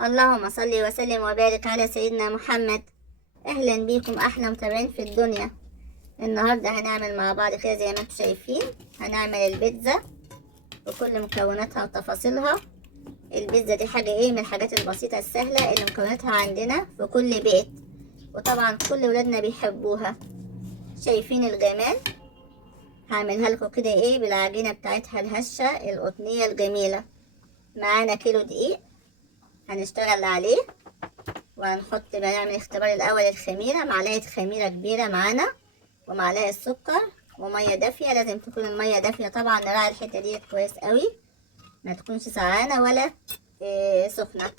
اللهم صل وسلم وبارك على سيدنا محمد. اهلا بيكم احلى متابعين في الدنيا. النهارده هنعمل مع بعض كده زي ما انتم شايفين، هنعمل البيتزا بكل مكوناتها وتفاصيلها. البيتزا دي حاجه من الحاجات البسيطه السهله اللي مكوناتها عندنا في كل بيت، وطبعا كل ولادنا بيحبوها. شايفين الجمال؟ هعملها لكم كده بالعجينه بتاعتها الهشه القطنيه الجميله. معانا كيلو دقيق هنشتغل عليه، وهنحط نعمل اختبار الاول الخميره. معلقه خميره كبيره معانا، ومعلقه سكر، وميه دافيه. لازم تكون الميه دافيه طبعا، نراعي الحته دي كويس قوي، ما تكونش سقعانه ولا سخنه.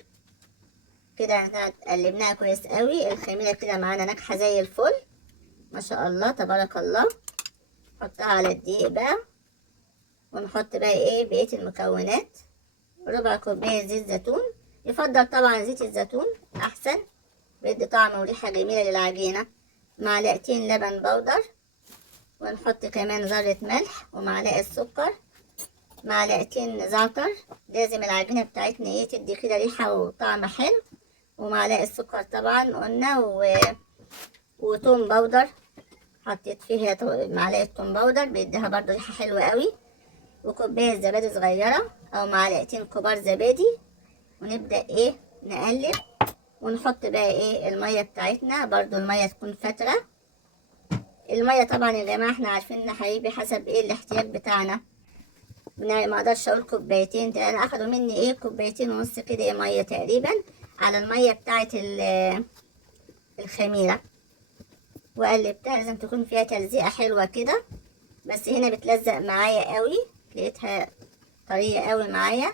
كده قلبناها كويس قوي. الخميره كده معانا ناجحه زي الفل، ما شاء الله تبارك الله. نحطها على الدقيق بقى، ونحط بقى بقيه المكونات. ربع كوبايه زيت زيتون، يفضل طبعا زيت الزيتون احسن، بيدي طعم وريحه جميله للعجينه. معلقتين لبن بودر، ونحط كمان ذرة ملح، ومعلقة سكر، معلقتين زعتر. لازم العجينة بتاعتنا تدي كده ريحة وطعم حلو. ومعلقة سكر طبعا قلنا، وتوم بودر، حطيت فيها معلقة توم بودر بيديها برضو ريحة حلوة قوي. وكوباية زبادي صغيرة او معلقتين كبار زبادي. ونبدأ نقلب، ونحط بقى المية بتاعتنا. برضو المية تكون فترة. المية طبعا يا جماعة احنا عارفين حبيبي حسب الاحتياج بتاعنا. ما اقدرش اقول كوبايتين، انا اخدوا مني كوبايتين ونص كده مية تقريبا على المية بتاعت الخميرة. وقلبتها، لازم تكون فيها تلزيقة حلوة كده، بس هنا بتلزق معايا قوي، لقيتها طرية قوي معايا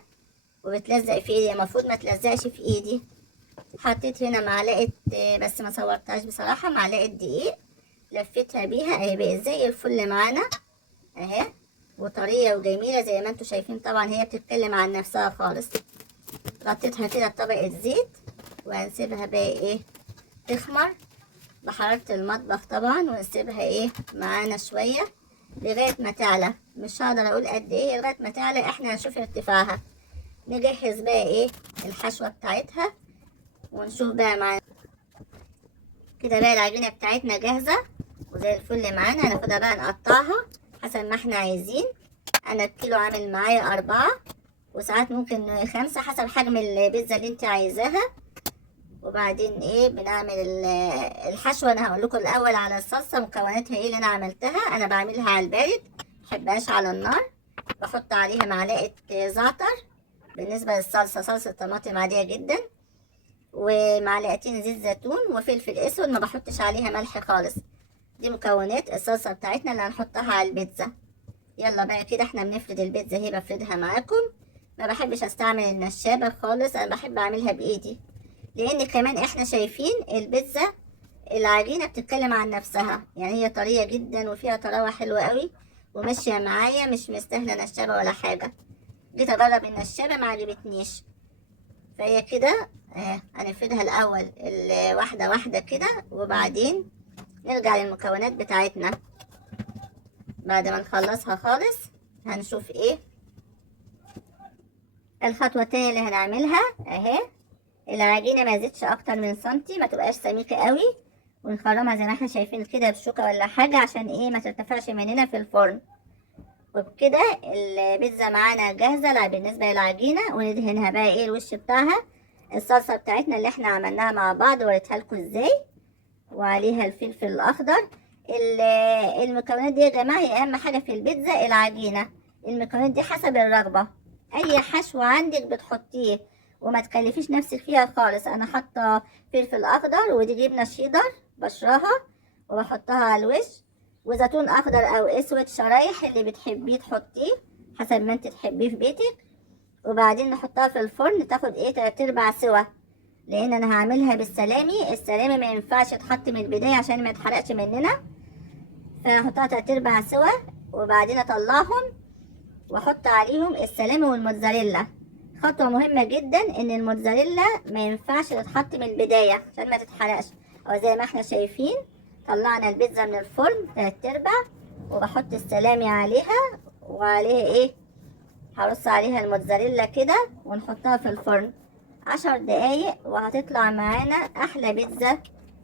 وبتلزق في ايدي. المفروض ما تلزقش في ايدي. حطيت هنا معلقة، بس ما صورتهاش بصراحة، معلقة دقيق لفيتها بيها اهي، بقت زي الفل معانا اهي، وطرية وجميلة زي ما انتوا شايفين. طبعا هي بتتكلم عن نفسها خالص. غطيتها كده بطبقة زيت، وهنسيبها بقى تخمر بحرارة المطبخ طبعا، ونسيبها معانا شوية لغاية ما تعلى. مش هقدر اقول قد لغاية ما تعلى، احنا هنشوف ارتفاعها. نجهز بقى الحشوة بتاعتها، ونشوف بقى معانا. كده بقى العجينة بتاعتنا جاهزة وزي الفل معانا. هناخدها بقى نقطعها حسب ما احنا عايزين. انا الكيلو عامل معايا 4، وساعات ممكن 5 حسب حجم البيتزا اللي انت عايزاها. وبعدين بنعمل الحشوة. انا هقول لكم الاول على الصلصة مكوناتها اللي انا عملتها. انا بعملها على البارد، محبهاش على النار. بحط عليها معلقة زعتر. بالنسبة للصلصة، صلصة طماطم عادية جدا، ومعلقتين زيت زيتون، وفلفل اسود. ما بحطش عليها ملح خالص. دي مكونات الصلصة بتاعتنا اللي هنحطها على البيتزا. يلا بقى كده احنا بنفرد البيتزا اهي، بفردها معاكم. ما بحبش استعمل النشابة خالص، انا بحب اعملها بايدي، لان كمان احنا شايفين البيتزا العجينة بتتكلم عن نفسها. يعني هي طرية جدا وفيها طراوة حلوة قوي وماشية معايا، مش مستاهلة نشابة ولا حاجة. جيت اجرب النشابة ما عجبتنيش، فهي كده هنفردها الاول واحدة واحدة كده، وبعدين نرجع للمكونات بتاعتنا بعد ما نخلصها خالص. هنشوف الخطوة التانية اللي هنعملها اهي. العجينة ما زيدش اكتر من سنتي، ما تبقاش سميكة قوي، ونخرمها زي ما احنا شايفين كده بشوكة ولا حاجة، عشان ما ترتفعش مننا في الفرن. وبكده البيتزا معانا جاهزة بالنسبة للعجينة. وندهنها بقى الوش بتاعها الصلصة بتاعتنا اللي احنا عملناها مع بعض، وريتها لكم ازاي، وعليها الفلفل الاخضر. المكونات دي يا جماعه هي اهم حاجه في البيتزا العجينه. المكونات دي حسب الرغبه، اي حشو عندك بتحطيه، وما تكلفيش نفسك فيها خالص. انا حاطه فلفل اخضر، ودي جبنه شيدر بشرها وبحطها على الوش، وزيتون اخضر او اسود شرايح اللي بتحبيه تحطيه حسب ما انت تحبيه في بيتك. وبعدين نحطها في الفرن تاخد 3/4 سوا، لان انا هعملها بالسلامي. السلامي ما ينفعش تحط من البدايه عشان ما يتحرقش مننا، فهحطها 3/4 سوا. وبعدين اطلعهم واحط عليهم السلامي والموتزاريلا. خطوه مهمه جدا ان الموتزاريلا ما ينفعش تتحط من البدايه عشان ما تتحرقش. او زي ما احنا شايفين طلعنا البيتزا من الفرن 3/4، وبحط السلامي عليها، وعليها هرص عليها الموتزاريلا كده، ونحطها في الفرن. 10 دقايق وهتطلع معانا احلى بيتزا.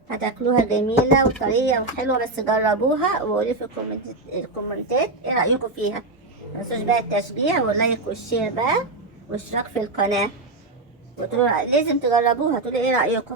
هتاكلوها جميلة وطرية وحلوة، بس جربوها وقولي في الكومنتات ايه رأيكم فيها. متنسوش بقى التشجيع واللايك والشير بقى واشتراك في القناة، وتقولوا لازم تجربوها تقولي ايه رأيكم.